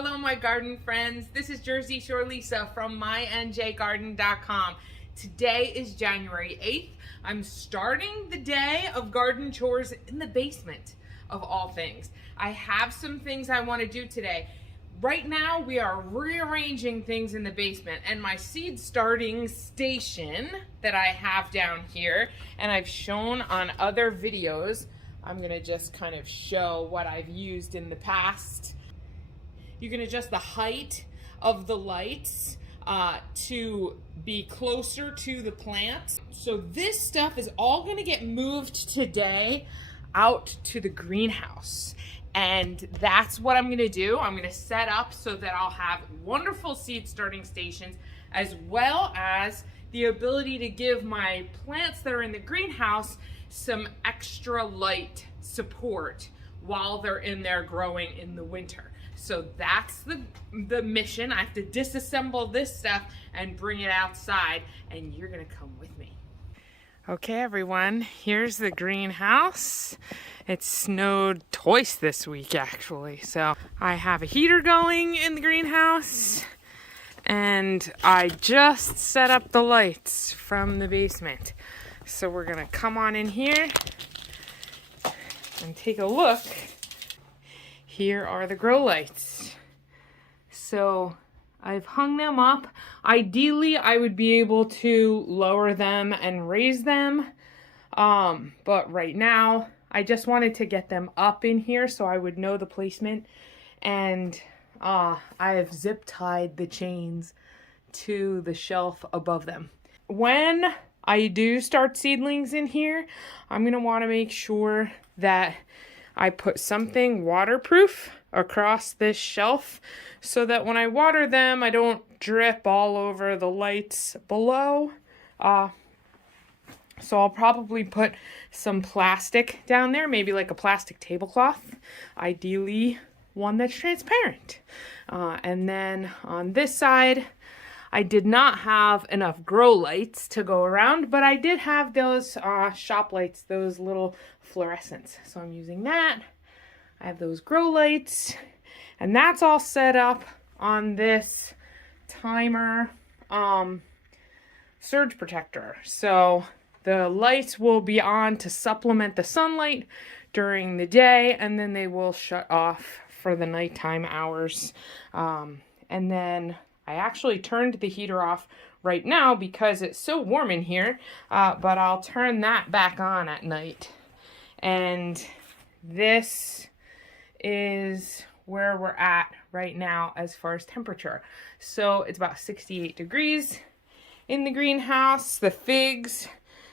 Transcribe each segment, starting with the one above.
Hello, my garden friends. This is Jersey Shore Lisa from MyNJGarden.com. Today is January 8th. I'm starting the day of garden chores in the basement, of all things. I have some things I want to do today. Right now, we are rearranging things in the basement, and my seed starting station that I have down here, and I've shown on other videos, I'm going to just kind of show what I've used in the past. You can adjust the height of the lights to be closer to the plants. So this stuff is all going to get moved today out to the greenhouse. And that's what I'm going to do. I'm going to set up so that I'll have wonderful seed starting stations, as well as the ability to give my plants that are in the greenhouse some extra light support while they're in there growing in the winter. So that's the mission. I have to disassemble this stuff and bring it outside, and you're gonna come with me. Okay, everyone, here's the greenhouse. It snowed twice this week, actually. So I have a heater going in the greenhouse, and I just set up the lights from the basement. So we're gonna come on in here and take a look. Here are the grow lights. So I've hung them up. Ideally, I would be able to lower them and raise them. But right now, I just wanted to get them up in here so I would know the placement. And I have zip tied the chains to the shelf above them. When I do start seedlings in here, I'm gonna wanna make sure that I put something waterproof across this shelf so that when I water them, I don't drip all over the lights below. So I'll probably put some plastic down there, maybe like a plastic tablecloth, ideally one that's transparent. And then on this side, I did not have enough grow lights to go around, but I did have those shop lights, those little fluorescents. So I'm using that. I have those grow lights, and that's all set up on this timer surge protector. So the lights will be on to supplement the sunlight during the day, and then they will shut off for the nighttime hours. And then I actually turned the heater off right now because it's so warm in here, but I'll turn that back on at night. And this is where we're at right now as far as temperature. So it's about 68 degrees in the greenhouse. The figs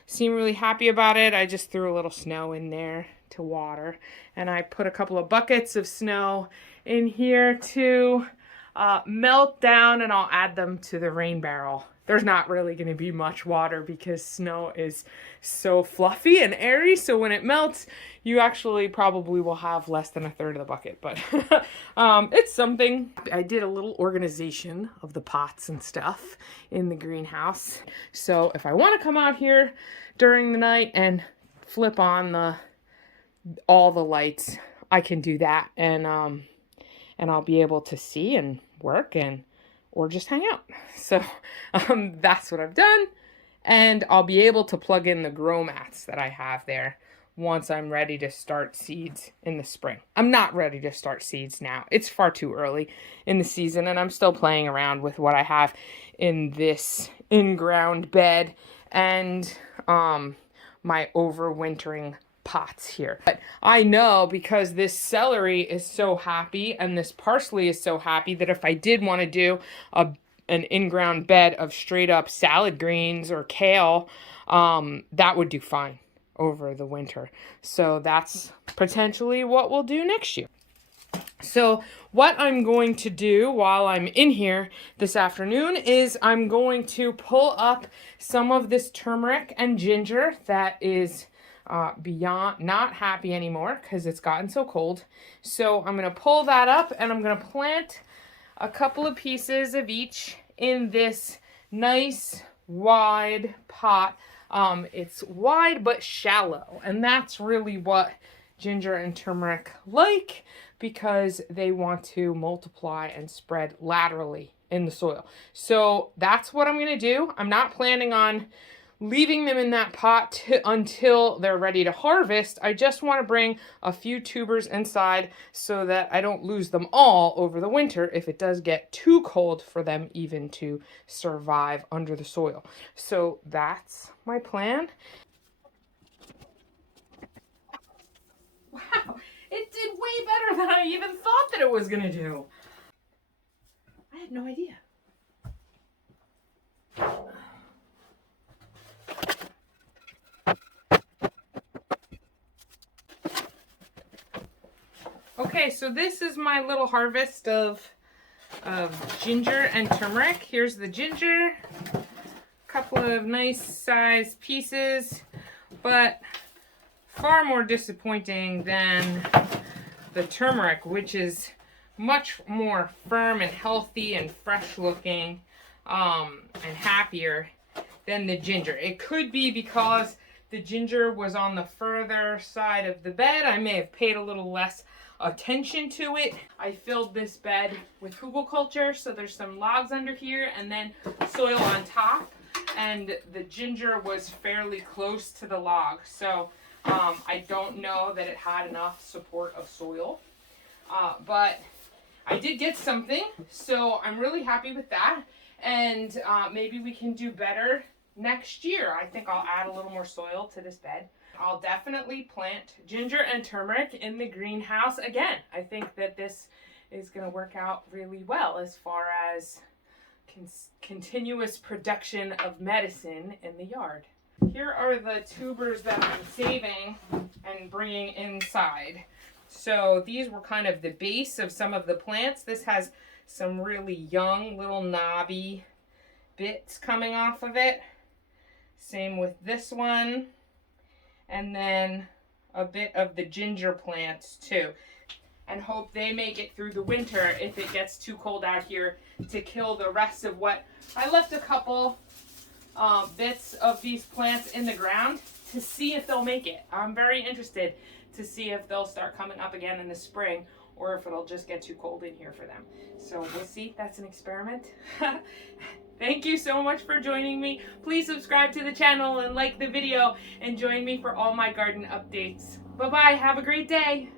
seem really happy about it. I just threw a little snow in there to water, and I put a couple of buckets of snow in here to melt down, and I'll add them to the rain barrel. There's not really going to be much water because snow is so fluffy and airy, so when it melts, you actually probably will have less than a third of the bucket, but it's something. I did a little organization of the pots and stuff in the greenhouse, so if I want to come out here during the night and flip on all the lights, I can do that, and I'll be able to see and work or just hang out. So that's what I've done. And I'll be able to plug in the grow mats that I have there once I'm ready to start seeds in the spring. I'm not ready to start seeds now. It's far too early in the season, and I'm still playing around with what I have in this in-ground bed and my overwintering pots here. But I know because this celery is so happy and this parsley is so happy that if I did want to do an in-ground bed of straight up salad greens or kale, that would do fine over the winter. So that's potentially what we'll do next year. So what I'm going to do while I'm in here this afternoon is I'm going to pull up some of this turmeric and ginger that is beyond not happy anymore because it's gotten so cold. So I'm going to pull that up, and I'm going to plant a couple of pieces of each in this nice wide pot. It's wide but shallow, and that's really what ginger and turmeric like, because they want to multiply and spread laterally in the soil. So that's what I'm going to do. I'm not planning on leaving them in that pot until they're ready to harvest. I just want to bring a few tubers inside so that I don't lose them all over the winter if it does get too cold for them even to survive under the soil. So that's my plan. Wow, it did way better than I even thought that it was going to do. I had no idea. Okay, so this is my little harvest of ginger and turmeric. Here's the ginger, a couple of nice sized pieces, but far more disappointing than the turmeric, which is much more firm and healthy and fresh looking and happier than the ginger. It could be because the ginger was on the further side of the bed. I may have paid a little less attention to it. I filled this bed with hugelkultur, so there's some logs under here and then soil on top, and the ginger was fairly close to the log, so I don't know that it had enough support of soil, but I did get something, so I'm really happy with that, and maybe we can do better next year. I think I'll add a little more soil to this bed. I'll definitely plant ginger and turmeric in the greenhouse again. I think that this is going to work out really well as far as continuous production of medicine in the yard. Here are the tubers that I'm saving and bringing inside. So these were kind of the base of some of the plants. This has some really young little knobby bits coming off of it. Same with this one. And then a bit of the ginger plants too. And hope they make it through the winter if it gets too cold out here to kill the rest of what I left a couple bits of these plants in the ground to see if they'll make it. I'm very interested to see if they'll start coming up again in the spring or if it'll just get too cold in here for them. So we'll see. That's an experiment. Thank you so much for joining me. Please subscribe to the channel and like the video and join me for all my garden updates. Bye-bye. Have a great day.